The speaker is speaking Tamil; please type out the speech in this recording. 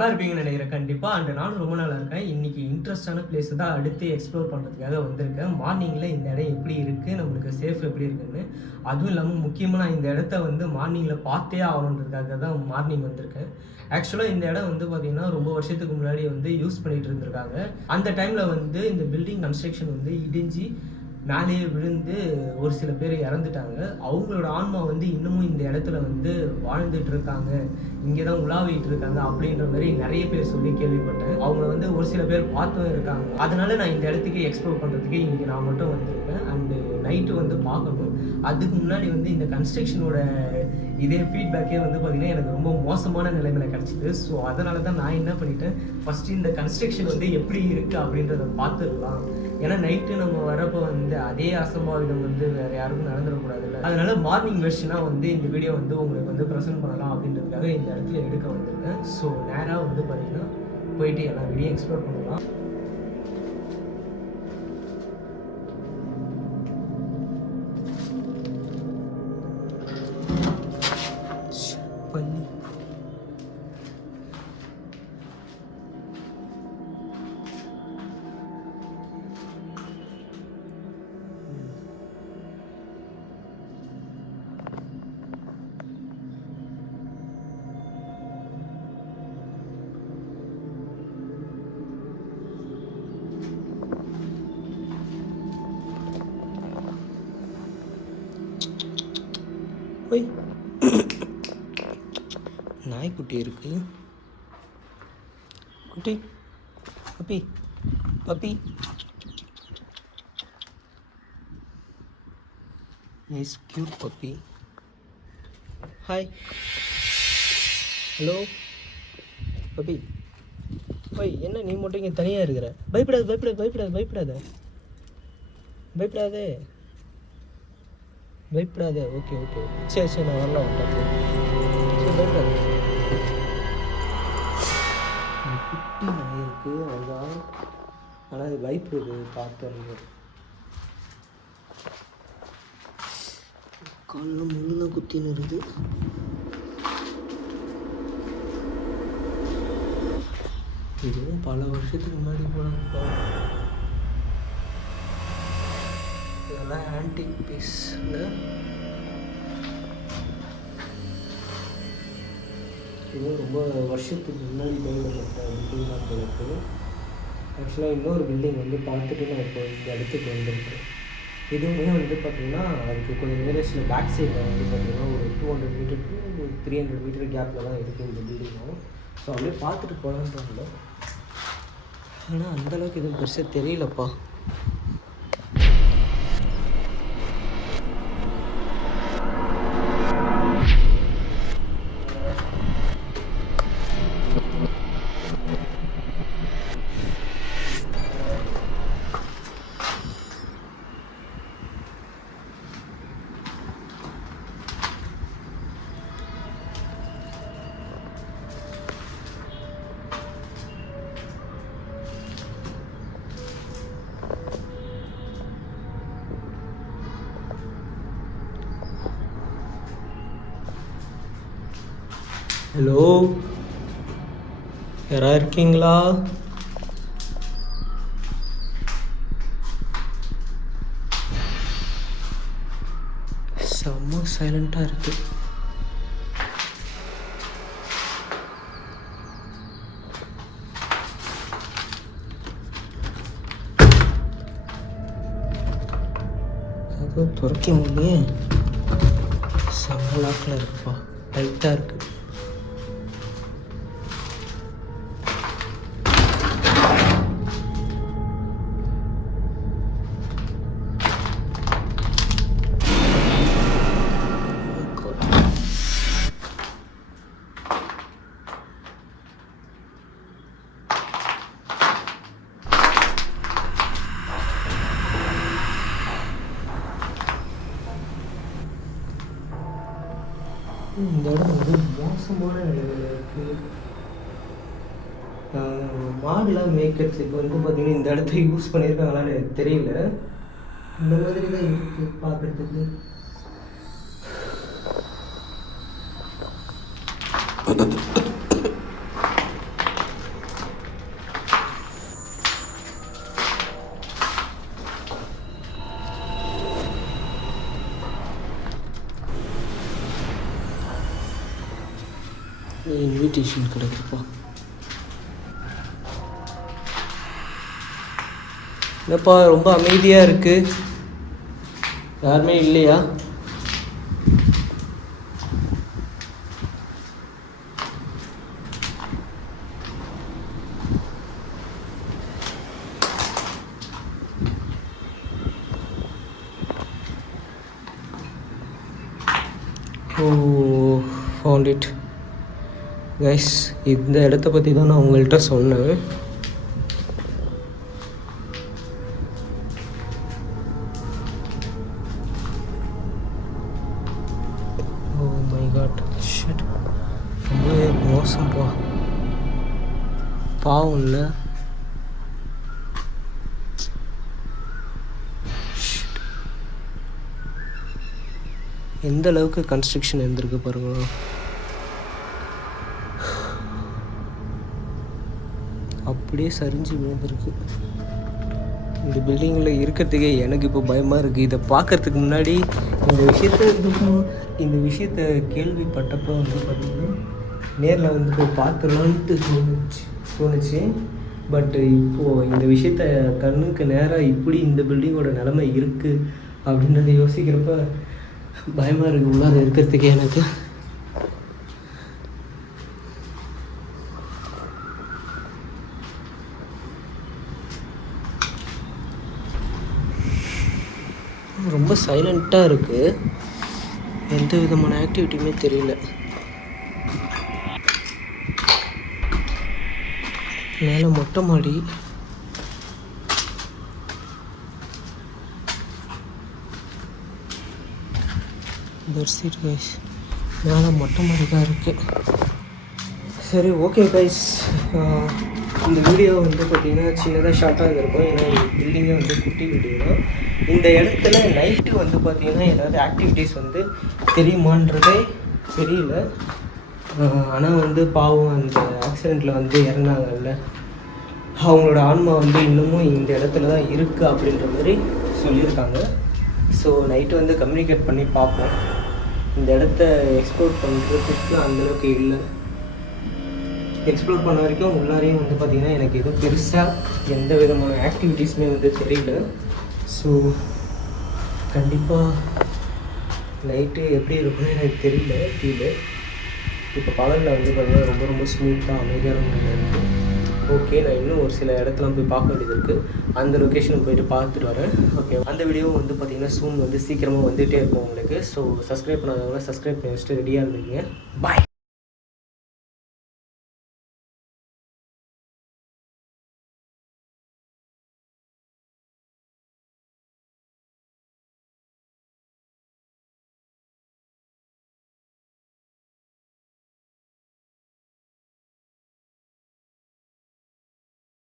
நல்லா இருப்பீங்கன்னு நினைக்கிறேன் கண்டிப்பாக. அண்ட் நானும் ரொம்ப நல்லா இருக்கேன். இன்றைக்கி இன்ட்ரெஸ்டான பிளேஸ் தான் அடுத்து எக்ஸ்ப்ளோர் பண்ணுறதுக்காக வந்திருக்கேன். மார்னிங்கில் இந்த இடம் எப்படி இருக்குது, நம்மளுக்கு சேஃப் எப்படி இருக்குன்னு, அதுவும் இல்லாமல் முக்கியமாக நான் இந்த இடத்த வந்து மார்னிங்கில் பார்த்தே ஆகணுன்றதுக்காக தான் மார்னிங் வந்திருக்கேன். ஆக்சுவலாக இந்த இடம் வந்து பார்த்திங்கன்னா ரொம்ப வருஷத்துக்கு முன்னாடி வந்து யூஸ் பண்ணிகிட்டு இருந்திருக்காங்க. அந்த டைமில் வந்து இந்த பில்டிங் கன்ஸ்ட்ரக்ஷன் வந்து இடிஞ்சு மேலேயே விழுந்து ஒரு சில பேர் இறந்துட்டாங்க. அவங்களோட ஆன்மா வந்து இன்னமும் இந்த இடத்துல வந்து வாழ்ந்துட்டு இருக்காங்க, இங்கே தான் உலாவிட்டு இருக்காங்க அப்படின்ற மாதிரி நிறைய பேர் சொல்லி கேள்விப்பட்டேன். அவங்கள வந்து ஒரு சில பேர் பார்த்தும் இருக்காங்க. அதனால நான் இந்த இடத்துக்கு எக்ஸ்ப்ளோர் பண்ணுறதுக்கு இன்றைக்கி நான் மட்டும் வந்திருக்கேன். அண்டு நைட்டு வந்து பார்க்கணும். அதுக்கு முன்னாடி வந்து இந்த கன்ஸ்ட்ரக்ஷனோட இதே ஃபீட்பேக்கே வந்து பார்த்திங்கன்னா எனக்கு ரொம்ப மோசமான நிலைமையில் கிடச்சிது. ஸோ அதனால தான் நான் என்ன பண்ணிட்டேன், ஃபஸ்ட்டு இந்த கன்ஸ்ட்ரக்ஷன் வந்து எப்படி இருக்குது அப்படின்றத பார்த்துடலாம். ஏன்னா நைட்டு நம்ம வரப்போ வந்து அதே அசம்பாவிதம் வந்து வேறு யாருக்கும் நடந்துடக்கூடாதுல்ல. அதனால மார்னிங் வெர்ஷனாக வந்து இந்த வீடியோ வந்து உங்களுக்கு வந்து ப்ரெசென்ட் பண்ணலாம் அப்படின்றதுக்காக இந்த இடத்துல எடுக்க வந்திருக்கேன். ஸோ நேராக வந்து பார்த்திங்கன்னா போயிட்டு எல்லா வீடியோ எக்ஸ்ப்ளோர் பண்ணலாம். போய் நாய்க்குட்டி இருக்கு. குட்டி puppy puppy nice cute puppy. Hi hello puppy. போய் என்ன நீ மட்டும் இங்கே தனியாக இருக்கிற? பயப்படாது பயப்படாது பயப்படாது பயப்படாத பயப்படாதே பயப்படாதே. ஓகே ஓகே சரி சரி நான் வரலாம் விட்டேன். சரி பயப்படாது. குட்டி நாய் இருக்குது அதுதான், ஆனால் அது பயப்படுது பார்த்தோன்னு. காலில் முள்ள குத்தின்னு இருக்குது. இதுவும் பல வருஷத்துக்கு முன்னாடி போனப்பா. இதெல்லாம் ஆன்டிக் பீஸில் இதுவும் ரொம்ப வருஷத்துக்கு முன்னாடி பயன்படுத்த பில்டிங்காக போயிருக்கு. ஆக்சுவலாக இன்னொரு பில்டிங் வந்து பார்த்துட்டு நான் இப்போ இந்த இடத்துக்கு வந்திருக்கேன். இதுவுமே வந்து பார்த்திங்கன்னா அதுக்கு கொஞ்சம் நியரஸ்ட்டில் பேக் சைடில் வந்து பார்த்திங்கன்னா ஒரு 200 மீட்டர் டு ஒரு 300 மீட்டர் கேப்பில் தான் இருக்குது இந்த பில்டிங்கும். ஸோ அப்படியே பார்த்துட்டு போகலான்னு தோணல. ஆனால் அந்தளவுக்கு எதுவும் பெருசாக தெரியலப்பா. ஹலோ யாரா இருக்கீங்களா? செம்ம சைலண்ட்டாக இருக்கு. அதுவும் துறைக்க முடியே. செம்ம லாக்கில் இருக்குப்பா, டைட்டாக இருக்கு. இந்த இடம் வந்து மோசமான நிலையில் இருக்குது. மாடுலாம் மேய்க்கிறதுக்கு இப்போ வந்து பார்த்திங்கன்னா இந்த இடத்த யூஸ் பண்ணியிருக்காங்களான்னு எனக்கு தெரியல. இந்த மாதிரி தான் இருக்குது பார்க்குறதுக்கு. இன்விடேஷன் கிடைக்குப்பா. என்னப்பா ரொம்ப அமைதியாக இருக்குது, யாருமே இல்லையா? ஓ ஃபவுண்ட் இட் கைஸ். இந்த இடத்த பற்றி தான் நான் உங்கள்கிட்ட சொன்னேன். ஓ மை காட், ஷிட், ரொம்பவே மோசம்ப்பா, பாவம் இல்லை. எந்த அளவுக்கு கன்ஸ்ட்ரக்ஷன் இருந்திருக்கு பாருங்களா. அப்படியே சரிஞ்சு விழுந்திருக்கு. இந்த பில்டிங்கில் இருக்கிறதுக்கே எனக்கு இப்போ பயமாக இருக்குது. இதை பார்க்குறதுக்கு முன்னாடி இந்த விஷயத்தை கேள்விப்பட்டப்போ வந்து பார்த்திங்கன்னா நேரில் வந்து போய் பார்த்துடலான்ட்டு தோணுச்சு. பட்டு இப்போது இந்த விஷயத்த கண்ணுக்கு நேராக இப்படி இந்த பில்டிங்கோட நிலைமை இருக்குது அப்படின்றத யோசிக்கிறப்ப பயமாக இருக்குது உள்ளார இருக்கிறதுக்கே எனக்கு. ரொம்ப சைலண்ட்டாக இருக்குது, எந்த விதமான ஆக்டிவிட்டியுமே தெரியல. மேலே மொட்டை மாடி, பெட்ஷீட் கைஸ், மேலே மொட்டை மாடி தான் இருக்குது. சரி ஓகே கைஸ், இந்த வீடியோ வந்து பார்த்திங்கன்னா சின்னதாக ஷார்ட்டாக இருக்கும். ஏன்னா பில்டிங்கே வந்து குட்டி பில்டிங் தான். இந்த இடத்துல நைட்டு வந்து பார்த்திங்கன்னா ஏதாவது ஆக்டிவிட்டீஸ் வந்து தெரியுமான்றதே தெரியல. ஆனால் வந்து பாவம் அந்த ஆக்சிடெண்ட்டில் வந்து இறந்தாங்கல்ல, அவங்களோட ஆன்மா வந்து இன்னமும் இந்த இடத்துல தான் இருக்குது அப்படின்ற மாதிரி சொல்லியிருக்காங்க. ஸோ நைட்டு வந்து கம்யூனிகேட் பண்ணி பார்ப்போம். இந்த இடத்த எக்ஸ்ப்ளோர் பண்ணுறதுக்கு அந்தளவுக்கு இல்லை. எக்ஸ்ப்ளோர் பண்ண வரைக்கும் உள்ளாரையும் வந்து பார்த்திங்கன்னா எனக்கு எதுவும் பெருசாக எந்த விதமான ஆக்டிவிட்டீஸுமே வந்து தெரியல. ஸோ கண்டிப்பாக நைட்டு எப்படி இருக்குன்னு எனக்கு தெரியல ஃபீலு. இப்போ பகலில் வந்து பார்த்திங்கன்னா ரொம்ப ரொம்ப ஸ்மூத்தாக அமைதியான முறையில் இருக்குது. ஓகே, நான் இன்னும் ஒரு சில இடத்துலாம் போய் பார்க்க வேண்டியது இருக்குது. அந்த லொக்கேஷனுக்கு போய்ட்டு பார்த்துட்டு வரேன். ஓகே, அந்த வீடியோவும் வந்து பார்த்திங்கன்னா சூன் வந்து சீக்கிரமாக வந்துகிட்டே இருக்கும் உங்களுக்கு. ஸோ சப்ஸ்கிரைப் பண்ணாதவங்க சப்ஸ்கிரைப் பண்ணி வச்சுட்டு ரெடியாக இருந்தீங்க. பாய்.